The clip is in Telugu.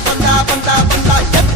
పందా పందా పందా పందా